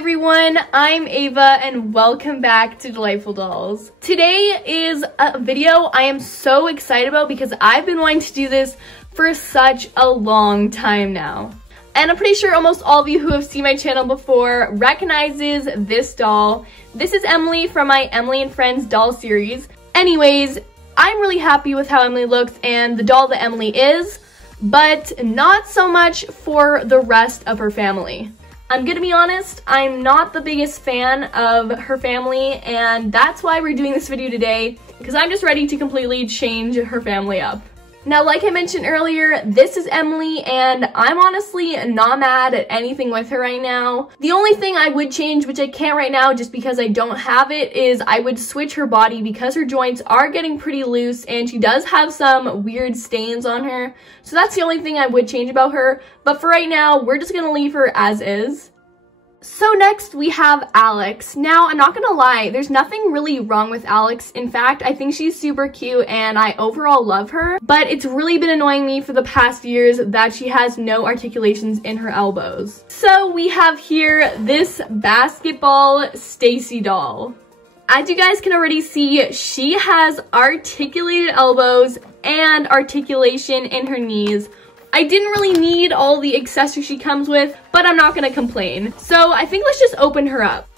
everyone, I'm Ava and welcome back to Delightful Dolls. Today is a video I am so excited about because I've been wanting to do this for such a long time now. And I'm pretty sure almost all of you who have seen my channel before recognizes this doll. This is Emily from my Emily and Friends doll series. Anyways, I'm really happy with how Emily looks and the doll that Emily is, but not so much for the rest of her family. I'm gonna be honest, I'm not the biggest fan of her family, and that's why we're doing this video today, because I'm just ready to completely change her family up. Now, like I mentioned earlier, this is Emily, and I'm honestly not mad at anything with her right now. The only thing I would change, which I can't right now just because I don't have it, is I would switch her body because her joints are getting pretty loose and she does have some weird stains on her. So that's the only thing I would change about her. But for right now, we're just gonna leave her as is. So next we have Alex. Now, I'm not gonna lie, there's nothing really wrong with Alex. In fact, I think she's super cute and I overall love her, but it's really been annoying me for the past years that she has no articulations in her elbows. So we have here this basketball Stacy doll. As you guys can already see, she has articulated elbows and articulation in her knees. I didn't really need all the accessories she comes with, but I'm not gonna complain. So I think let's just open her up.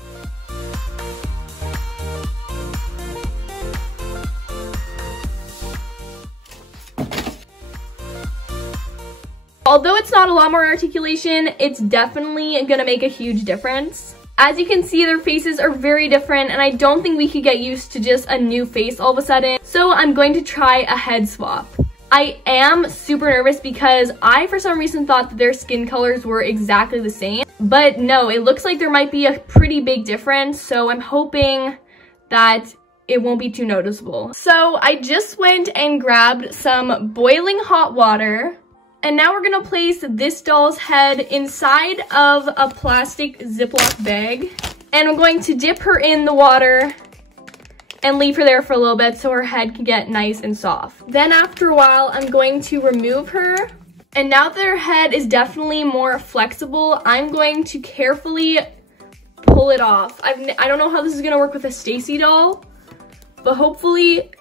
Although it's not a lot more articulation, it's definitely gonna make a huge difference. As you can see, their faces are very different, and I don't think we could get used to just a new face all of a sudden. So I'm going to try a head swap. I am super nervous because I, for some reason, thought that their skin colors were exactly the same. But no, it looks like there might be a pretty big difference, so I'm hoping that it won't be too noticeable. So I just went and grabbed some boiling hot water, and now we're gonna place this doll's head inside of a plastic Ziploc bag, and I'm going to dip her in the water and leave her there for a little bit so her head can get nice and soft. Then after a while, I'm going to remove her. And now that her head is definitely more flexible, I'm going to carefully pull it off. I don't know how this is gonna work with a Stacy doll, but hopefully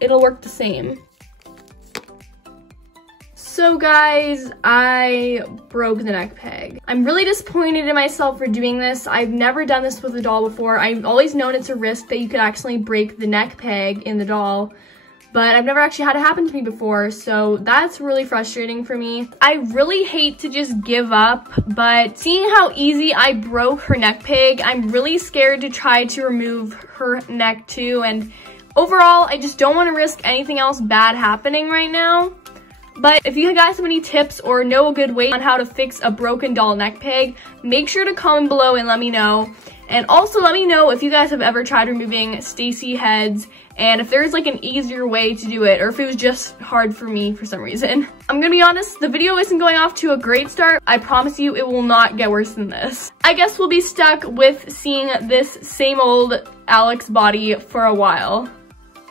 it'll work the same. So guys, I broke the neck peg. I'm really disappointed in myself for doing this. I've never done this with a doll before. I've always known it's a risk that you could actually break the neck peg in the doll, but I've never actually had it happen to me before, so that's really frustrating for me. I really hate to just give up, but seeing how easy I broke her neck peg, I'm really scared to try to remove her neck too, and overall, I just don't want to risk anything else bad happening right now. But if you guys have any tips or know a good way on how to fix a broken doll neck peg, make sure to comment below and let me know. And also let me know if you guys have ever tried removing Stacy heads and if there's like an easier way to do it or if it was just hard for me for some reason. I'm gonna be honest, the video isn't going off to a great start. I promise you it will not get worse than this. I guess we'll be stuck with seeing this same old Alex body for a while.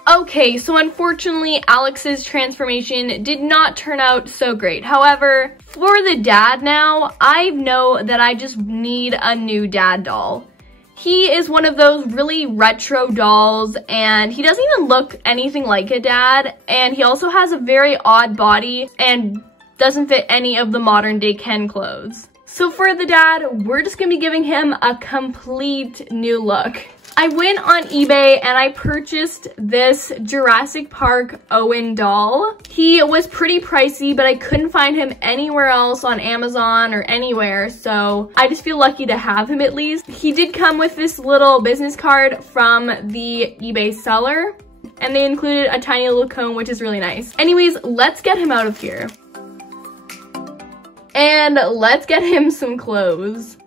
Okay, so unfortunately, Alex's transformation did not turn out so great. However, for the dad now, I know that I just need a new dad doll. He is one of those really retro dolls, and he doesn't even look anything like a dad, and he also has a very odd body and doesn't fit any of the modern day Ken clothes. So for the dad, we're just gonna be giving him a complete new look. I went on eBay and I purchased this Jurassic Park Owen doll. He was pretty pricey, but I couldn't find him anywhere else on Amazon or anywhere, so I just feel lucky to have him at least. He did come with this little business card from the eBay seller, and they included a tiny little cone, which is really nice. Anyways, let's get him out of here. And let's get him some clothes.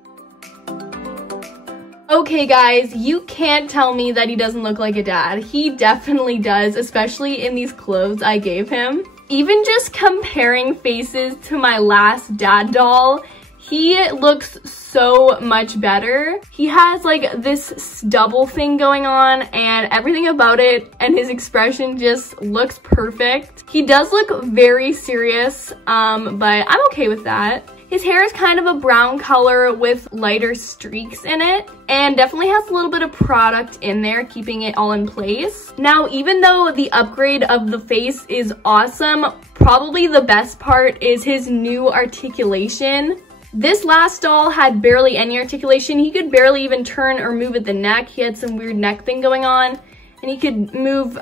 Okay guys, you can't tell me that he doesn't look like a dad. He definitely does, especially in these clothes I gave him. Even just comparing faces to my last dad doll, he looks so much better. He has like this double thing going on and everything about it, and his expression just looks perfect. He does look very serious, but I'm okay with that. His hair is kind of a brown color with lighter streaks in it, and definitely has a little bit of product in there, keeping it all in place. Now, even though the upgrade of the face is awesome, probably the best part is his new articulation. This last doll had barely any articulation. He could barely even turn or move at the neck. He had some weird neck thing going on, and he could move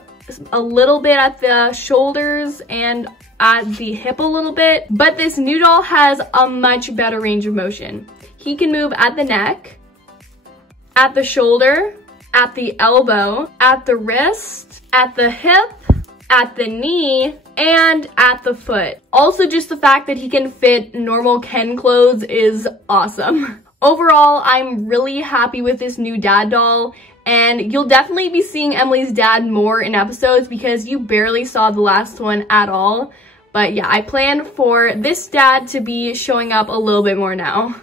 a little bit at the shoulders and at the hip a little bit. But this new doll has a much better range of motion. He can move at the neck, at the shoulder, at the elbow, at the wrist, at the hip, at the knee, and at the foot. Also, just the fact that he can fit normal Ken clothes is awesome. Overall, I'm really happy with this new dad doll, and you'll definitely be seeing Emily's dad more in episodes because you barely saw the last one at all. But yeah, I plan for this dad to be showing up a little bit more now.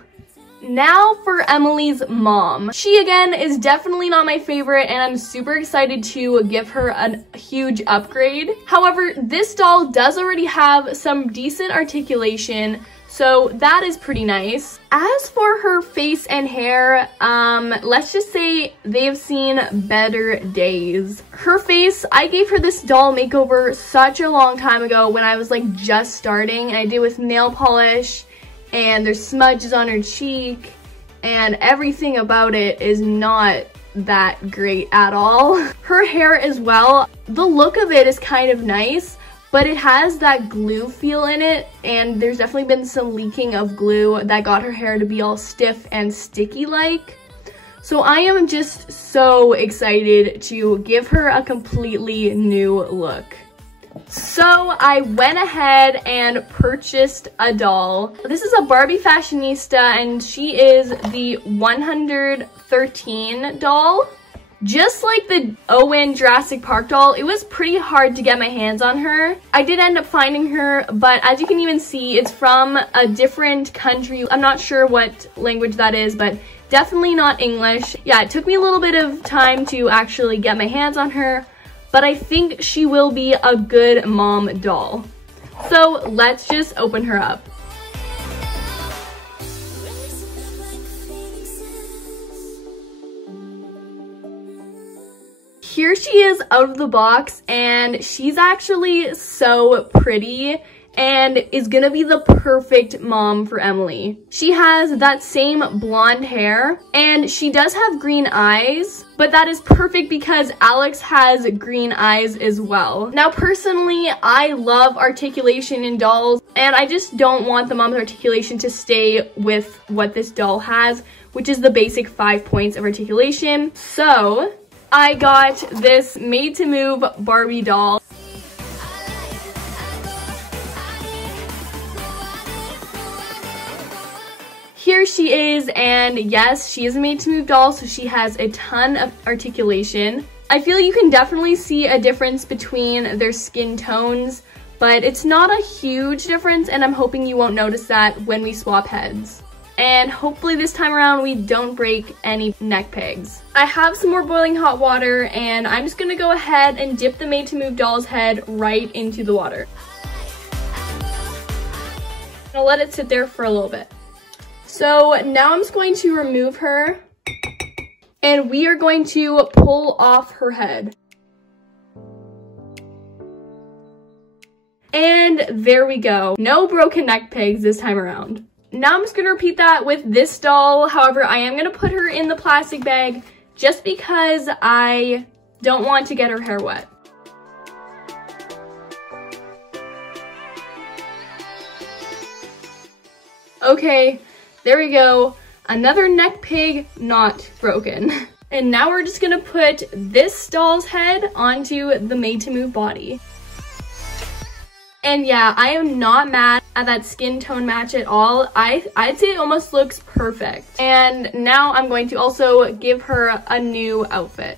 Now for Emily's mom. She again is definitely not my favorite, and I'm super excited to give her a huge upgrade. However, this doll does already have some decent articulation, so that is pretty nice. As for her face and hair, let's just say they've seen better days. Her face, I gave her this doll makeover such a long time ago when I was like just starting, and I did with nail polish, and there's smudges on her cheek, and everything about it is not that great at all. Her hair as well, the look of it is kind of nice, but it has that glue feel in it, and there's definitely been some leaking of glue that got her hair to be all stiff and sticky like. So I am just so excited to give her a completely new look. So I went ahead and purchased a doll. This is a Barbie Fashionista, and she is the 113 doll. Just like the Owen Jurassic Park doll, it was pretty hard to get my hands on her. I did end up finding her, but as you can even see, it's from a different country. I'm not sure what language that is, but definitely not English. Yeah, it took me a little bit of time to actually get my hands on her, but I think she will be a good mom doll. So let's just open her up. Here she is out of the box, and she's actually so pretty and is gonna be the perfect mom for Emily. She has that same blonde hair, and she does have green eyes, but that is perfect because Alex has green eyes as well. Now, personally, I love articulation in dolls, and I just don't want the mom's articulation to stay with what this doll has, which is the basic 5 points of articulation. So I got this made-to-move Barbie doll. Here she is, and yes, she is a made-to-move doll, so she has a ton of articulation. I feel you can definitely see a difference between their skin tones, but it's not a huge difference, and I'm hoping you won't notice that when we swap heads. And hopefully this time around we don't break any neck pegs. I have some more boiling hot water, and I'm just gonna go ahead and dip the made-to-move doll's head right into the water. I'll let it sit there for a little bit. So now I'm just going to remove her, and we are going to pull off her head. And there we go. No broken neck pegs this time around. Now I'm just going to repeat that with this doll. However, I am going to put her in the plastic bag just because I don't want to get her hair wet. Okay. There we go, another neck peg not broken. And now we're just gonna put this doll's head onto the made-to-move body. And yeah, I am not mad at that skin tone match at all. I'd say it almost looks perfect. And now I'm going to also give her a new outfit.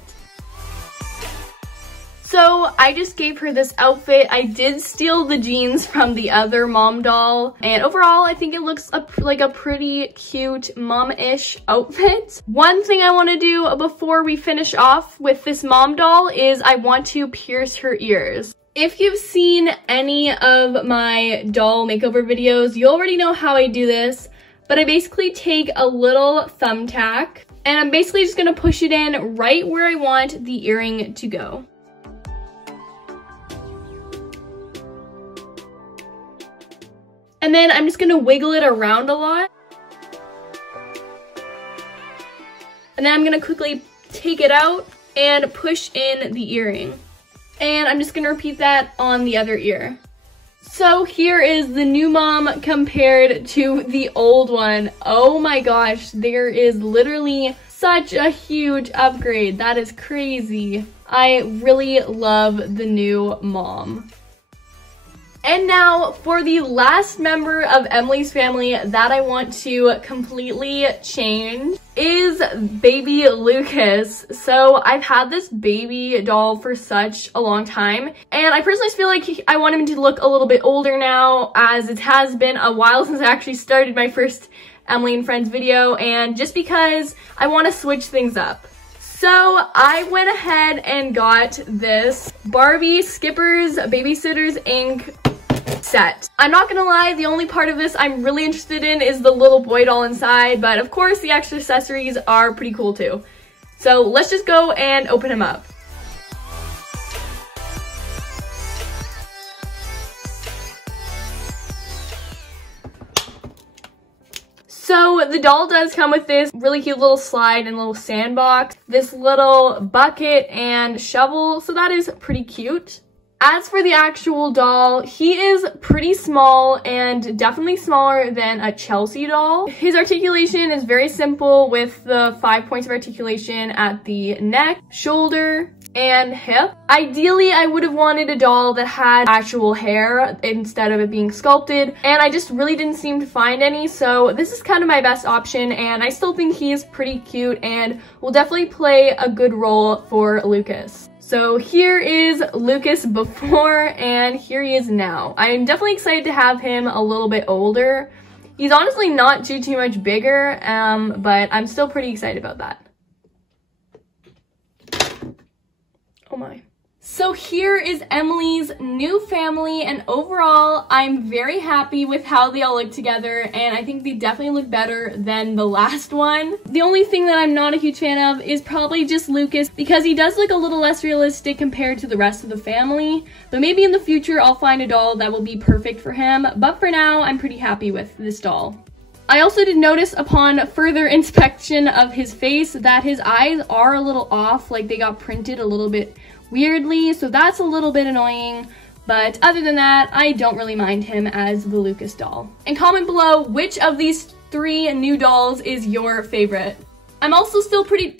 So I just gave her this outfit. I did steal the jeans from the other mom doll, and overall I think it looks like a pretty cute mom-ish outfit. One thing I want to do before we finish off with this mom doll is I want to pierce her ears. If you've seen any of my doll makeover videos, you already know how I do this, but I basically take a little thumbtack and I'm basically just gonna push it in right where I want the earring to go. And then I'm just gonna wiggle it around a lot. And then I'm gonna quickly take it out and push in the earring. And I'm just gonna repeat that on the other ear. So here is the new mom compared to the old one. Oh my gosh, there is literally such a huge upgrade. That is crazy. I really love the new mom. And now for the last member of Emily's family that I want to completely change is baby Lucas. So I've had this baby doll for such a long time, and I personally feel like I want him to look a little bit older now, as it has been a while since I actually started my first Emily and Friends video, and just because I want to switch things up. So I went ahead and got this Barbie Skippers Babysitters Inc. set. I'm not gonna lie, the only part of this I'm really interested in is the little boy doll inside, but of course the extra accessories are pretty cool too. So let's just go and open him up. So the doll does come with this really cute little slide and little sandbox, this little bucket and shovel, so that is pretty cute. As for the actual doll, he is pretty small and definitely smaller than a Chelsea doll. His articulation is very simple with the 5 points of articulation at the neck, shoulder, and hip. Ideally, I would have wanted a doll that had actual hair instead of it being sculpted, and I just really didn't seem to find any, so this is kind of my best option, and I still think he is pretty cute and will definitely play a good role for Lucas. So here is Lucas before and here he is now. I'm definitely excited to have him a little bit older. He's honestly not too much bigger, but I'm still pretty excited about that. Oh my. So here is Emily's new family, and overall I'm very happy with how they all look together, and I think they definitely look better than the last one. The only thing that I'm not a huge fan of is probably just Lucas, because he does look a little less realistic compared to the rest of the family, but maybe in the future I'll find a doll that will be perfect for him, but for now I'm pretty happy with this doll. I also did notice upon further inspection of his face that his eyes are a little off, like they got printed a little bit weirdly, so that's a little bit annoying, but other than that, I don't really mind him as the Lucas doll. And comment below which of these 3 new dolls is your favorite. I'm also still pretty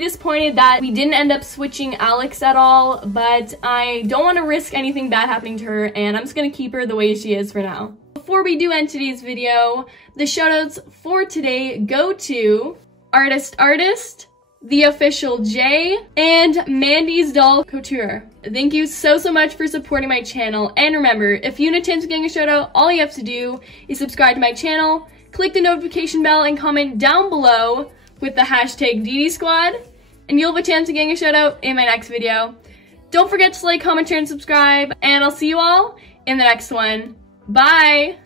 disappointed that we didn't end up switching Alex at all, but I don't want to risk anything bad happening to her, and I'm just gonna keep her the way she is for now. Before we do end today's video, the shoutouts for today go to Artist, The Official J, and Mandy's Doll Couture. Thank you so much for supporting my channel, and remember, if you intend to getting a shout out, all you have to do is subscribe to my channel, click the notification bell, and comment down below with the hashtag DDSquad, and you'll have a chance of getting a shout out in my next video. Don't forget to like, comment, share, and subscribe, and I'll see you all in the next one. Bye!